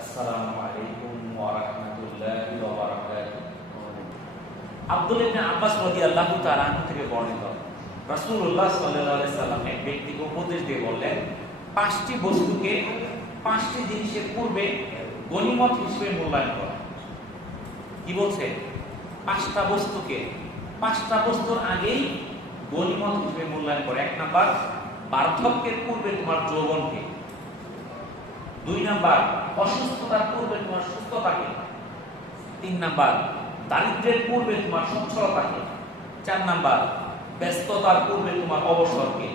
আসসালামু আলাইকুম ওয়া রাহমাতুল্লাহি ওয়া বারাকাতুহু। আব্দুল্লাহ ইবনে আব্বাস রাদিয়াল্লাহু তাআলা আনহু থেকে বর্ণিত, রাসূলুল্লাহ সাল্লাল্লাহু আলাইহি সাল্লাম এক ব্যক্তিকে উপদেশ দিয়ে বললেন, পাঁচটি বস্তুকে পাঁচটি জিনিসের পূর্বে গনিমত হিসেবে মূল্যায়ন করা। কি বলছে? পাঁচটা বস্তুকে পাঁচটা বস্তুর আগেই গনিমত হিসেবে মূল্যায়ন করে। এক নাম্বার, বার্ধক্যের পূর্বে তোমার যৌবনকে। দুই নাম্বার, অসুস্থতার পূর্বে তোমার সুস্থতাকে। তিন নাম্বার, দারিদ্র্যের পূর্বে তোমার সচ্ছলতাকে। চার নাম্বার, ব্যস্ততার পূর্বে তোমার অবসরকে।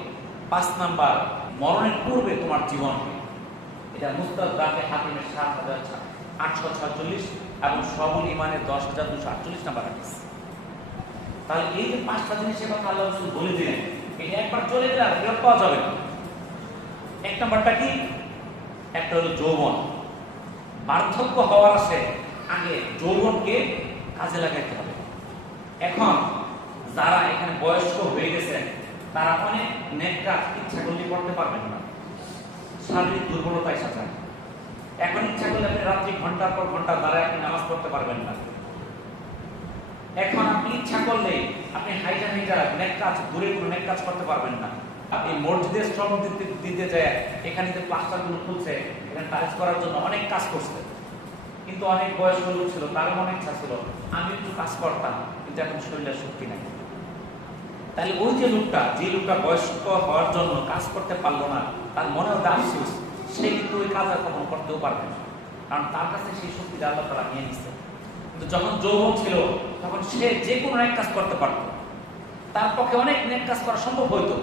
পাঁচ নাম্বার, মরণের পূর্বে তোমার জীবনকে। এটা মুস্তাদরাকে হাকিমের ৭,৮৪৬ এবং সবুল ইমানের ১০,২৪৮ নাম্বার হাদিস। তাহলে এই যে পাঁচটা জিনিসের কথা আল্লাহ রাসূল বলে দিলেন, এটা একবার চলে গেলে আর ফেরত পাওয়া যাবে না। এক নাম্বারটা কি? একটা হলো যৌবন। বার্ধক্য হওয়ার আসে আগে যৌবনকে কাজে লাগাইতে হবে। এখন যারা এখানে বয়স্ক হয়ে গেছেন তারা অনেক নেক কাজ ইচ্ছা করলে করতে পারবেন না, শারীরিক দুর্বলতা এসে যায়। এখন ইচ্ছা করলে আপনি রাত্রি ঘন্টার পর ঘন্টা দাঁড়ায় আপনি নামাজ পড়তে পারবেন না। এখন আপনি ইচ্ছা করলে আপনি হাইটা নেক কাজ, দূরে কোনো নেক কাজ করতে পারবেন না। আপনি মসজিদের শ্রম দিতে যায়, এখানে যে প্লাস্টারগুলো খুলছে, এখানে টাইলস করার জন্য অনেক কাজ করছে, কিন্তু অনেক বয়স্ক লোক ছিল, তার মনে ইচ্ছা ছিল আমি একটু কাজ করতাম, কিন্তু এখন শরীরের শক্তি নাই। তাহলে ওই যে লোকটা বয়স্ক হওয়ার জন্য কাজ করতে পারলো না, তার মনেও আফসোস, সে কিন্তু ওই কাজ আর কখনো করতেও পারবে না, কারণ তার কাছে সেই শক্তিটা আল্লাহ তাআলা নিয়ে নিচ্ছে। কিন্তু যখন যৌবন ছিল তখন সে যে কোনো এক কাজ করতে পারত, তার পক্ষে অনেক নেক কাজ করা সম্ভব হইতো।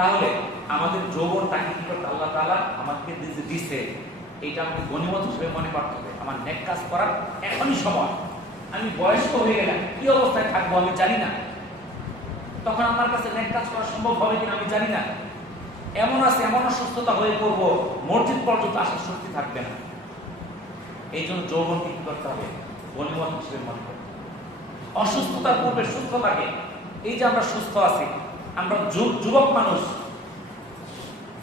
তাহলে আমাদের যৌবনটাকে কি করতে আল্লাহ তাআলা আমাকে দিচ্ছে, এইটা আমাকে গনিমত হিসেবে মনে করতে হবে। আমার নেক কাজ করার এখনই সময়। আমি বয়স্ক হয়ে গেলাম, কি অবস্থায় থাকবো আমি জানি না, তখন আমার কাছে নেক কাজ করা সম্ভব হবে কিনা আমি জানি না। এমন অসুস্থতা হয়ে পড়বো, মসজিদ পর্যন্ত আসার শক্তি থাকবে না। এই জন্য যৌবনকে কি করতে হবে? গনিমত হিসেবে মনে করতে। অসুস্থতার পূর্বে সুস্থতাকে। এই যে আমরা সুস্থ আছি, আমরা যুবক মানুষ,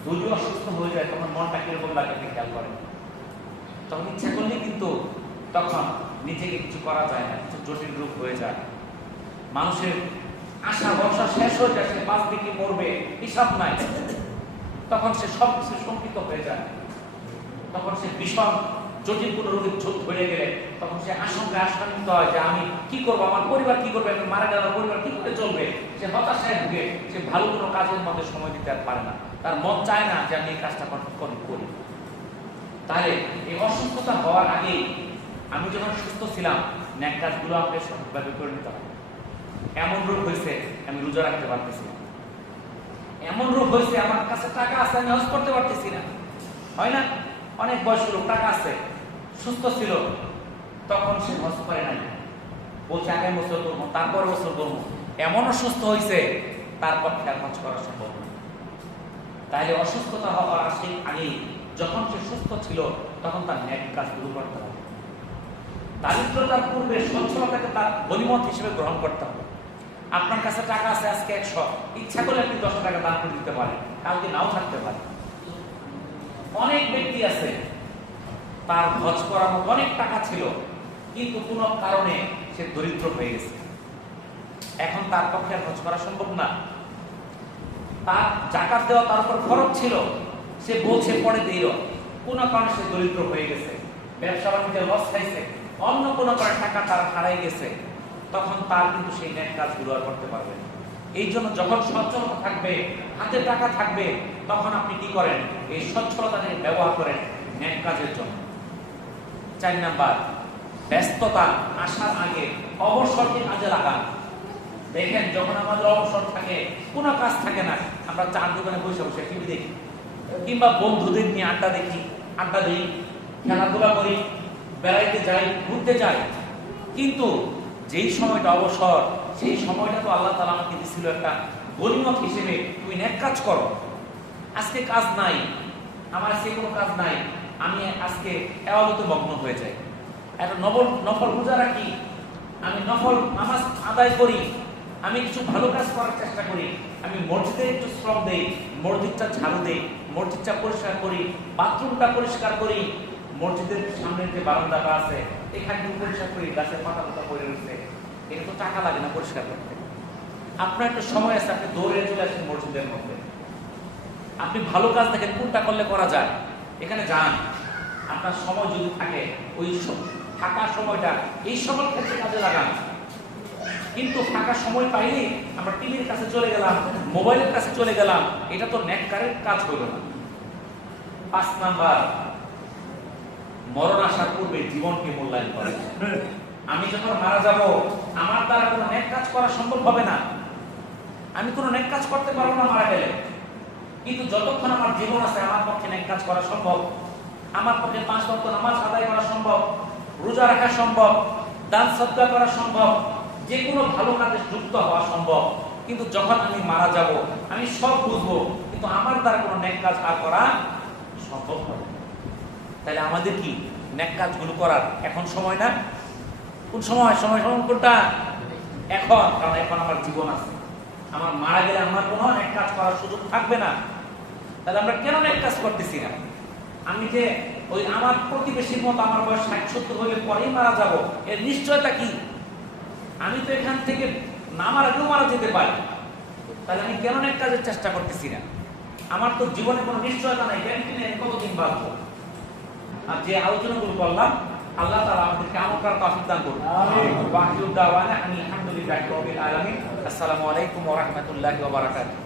যদি অসুস্থ হয়ে যায় তখন মনটা কিরকম লাগে আপনি খেয়াল করেন। তখন ইচ্ছা করলে কিন্তু তখন নিজেকে কিছু করা যায় না, কিছু জটিল রূপ হয়ে যায়। মানুষের আশা ভরসা শেষ হয়ে যায়, সে বাঁচবে কি মরবে হিসাব নাই, তখন সে সব কিছু শঙ্কিত হয়ে যায়। তখন সে ভীষণ জটিল কোনো রোগের ঝোঁক ধরে গেলে তখন সে আশঙ্কিত হয় যে আমি কি করবো, আমার পরিবার কি করবে, আমি মারা গেলে আমার পরিবার কি করে চলবে। সে হতাশায় ভুগে, সে ভালো কোনো কাজের মধ্যে সময় দিতে আর পারে না, তার মন চায় না যে আমি এই কাজটা করি। তাহলে এই অসুস্থতা হওয়ার আগে আমি যখন সুস্থ ছিলাম, নেক কাজগুলো আমাকে সঠিকভাবে করে নিতে হবে। এমন রোগ হয়েছে আমি রোজা রাখতে পারতেছি না, এমন রোগ হয়েছে আমার কাছে টাকা আছে আমি হজ করতে পারতেছি না, হয় না? অনেক বয়স্ক লোক টাকা আছে, সুস্থ ছিল, তখন সে হজ করে নাই, বলছে আগামী বছর করবো, তারপর বছর করবো। এমন অসুস্থ হয়েছে তার পক্ষে আর হজ করা সম্ভব না। তাহলে অসুস্থতা হওয়ার আগে যখন সে সুস্থ ছিল তখন তার নেক কাজগুলো করতে হবে। দারিদ্রতার পূর্বে সচ্ছলতাকে তার গনিমত হিসেবে গ্রহণ করতে হবে। আপনার কাছে টাকা আছে আজকে ১০০, ইচ্ছা করলে আপনি ১০ টাকা দান করে দিতে পারেন, কালকে নাও থাকতে পারে। অনেক ব্যক্তি আছে তার হজ করার মতো অনেক টাকা ছিল, কিন্তু কোনো কারণে সে দরিদ্র হয়ে গেছে, এখন তার পক্ষে আর হজ করা সম্ভব না। তার জাকাত দেওয়া তার উপর খরচ ছিল, সে বলছে পরে দিল, কোনো কারণে সে দরিদ্র হয়ে গেছে, ব্যবসা বাণিজ্যে লস খাইছে, অন্য কোনো কারণে টাকা তার হারাই গেছে, তখন তার কিন্তু সেই নেক কাজগুলো আর করতে পারবে না। এই জন্য যখন সচ্ছলতা থাকবে, হাতে টাকা থাকবে, তখন আপনি কি করেন? এই সচ্ছলতা ব্যবহার করেন নেক কাজের জন্য। ৪ নাম্বার, ব্যস্ততা আসার আগে অবসরকে কাজে লাগান। দেখেন যখন আমাদের অবসর থাকে, কোনো কাজ থাকে না, আমরা চার দোকানে বসে বসে টিভি দেখি, কিংবা বন্ধুদের নিয়ে আড্ডা দিই, খেলাধুলা করি, বেড়াইতে যাই, ঘুরতে যাই। কিন্তু যেই সময়টা অবসর, সেই সময়টা তো আল্লাহ তাআলা আমাকে দিয়েছিল একটা গনিমত হিসেবে, তুমি নেক কাজ করো। আজকে কাজ নাই, আমার সে কোনো কাজ নাই, আমি আজকে ইবাদতে মগ্ন হয়ে যাই, একটা নফল রোজা রাখি, আমি নফল নামাজ আদায় করি, আমি কিছু ভালো কাজ করার চেষ্টা করি, আমি মসজিদে একটু শ্রম দেই, মসজিদটা ঝাড়ু দেই, মসজিদটা পরিষ্কার করি, বাথরুমটা পরিষ্কার করি, মসজিদের সামনের যে বারান্দাটা আছে এখানে পরিষ্কার করি, গাছের পাতা পাতা পড়ে রয়েছে, এটা তো টাকা লাগে না পরিষ্কার করতে। আপনার একটা সময় আছে, আপনি দৌড়ে চলে আসেন মসজিদের মধ্যে, আপনি ভালো কাজ দেখেন কোনটা করলে করা যায়, এখানে যান। আপনার সময় যদি থাকে ওই ফাঁকা সময়টা এই সকল ক্ষেত্রে কাজে লাগান। কিন্তু ফাঁকা সময় পাইনি আমরা টিভির কাছে চলে গেলাম, মোবাইলের কাছে চলে গেলাম, এটা তো নেককারের কাজ হলো না। 5 নাম্বার, মরণ আসার পূর্বে জীবনকে মূল্যায়ন করে। আমি যখন মারা যাব আমার দ্বারা কোনো নেক কাজ করা সম্ভব হবে না, আমি কোনো নেক কাজ করতে পারবো না মারা গেলে। কিন্তু যতক্ষণ আমার জীবন আছে আমার পক্ষে নেক কাজ করা সম্ভব, আমার পক্ষে 5 ওয়াক্ত নামাজ আদায় করা সম্ভব, রোজা রাখা সম্ভব, দান সদকা করা সম্ভব, যে কোনো ভালো কাজে যুক্ত হওয়া সম্ভব। কিন্তু যখন আমি মারা যাব আমি সব বুঝবো, কিন্তু আমার দ্বারা কোনো নেক কাজ আর করা সম্ভব হবে না। তাহলে আমাদের কি নেক কাজগুলো করার এখন সময় না? কোন সময়? সময় কোনটা? এখন। কারণ এখন আমার জীবন আছে, আমার মারা গেলে আমার কোনো নেক কাজ করার সুযোগ থাকবে না। তাহলে আমরা কেন নেক কাজ করতেছি না? আমি যে ওই আমার প্রতিবেশীর মতো আমার বয়স 60-70 হলে পরেই মারা যাব, এর নিশ্চয়তা কি? আমি তো এখান থেকে না মারা আগেও মারা যেতে পারি, তাহলে আমি কেন নেক কাজের চেষ্টা করতেছি না? আমার তো জীবনে কোনো নিশ্চয়তা নাই, গ্যারান্টি নেই কতদিন বাঁচবো। আর যে আলোচনাগুলো করলাম আল্লাহ তাআলা আমাদেরকে আমল করার তৌফিক দান করুন। আমিন। ওয়া আখিরু দাওয়ানা আলহামদুলিল্লাহি রাব্বিল আলামিন। আসসালামু আলাইকুম ওয়া রাহমাতুল্লাহি ওয়া বারাকাতুহু।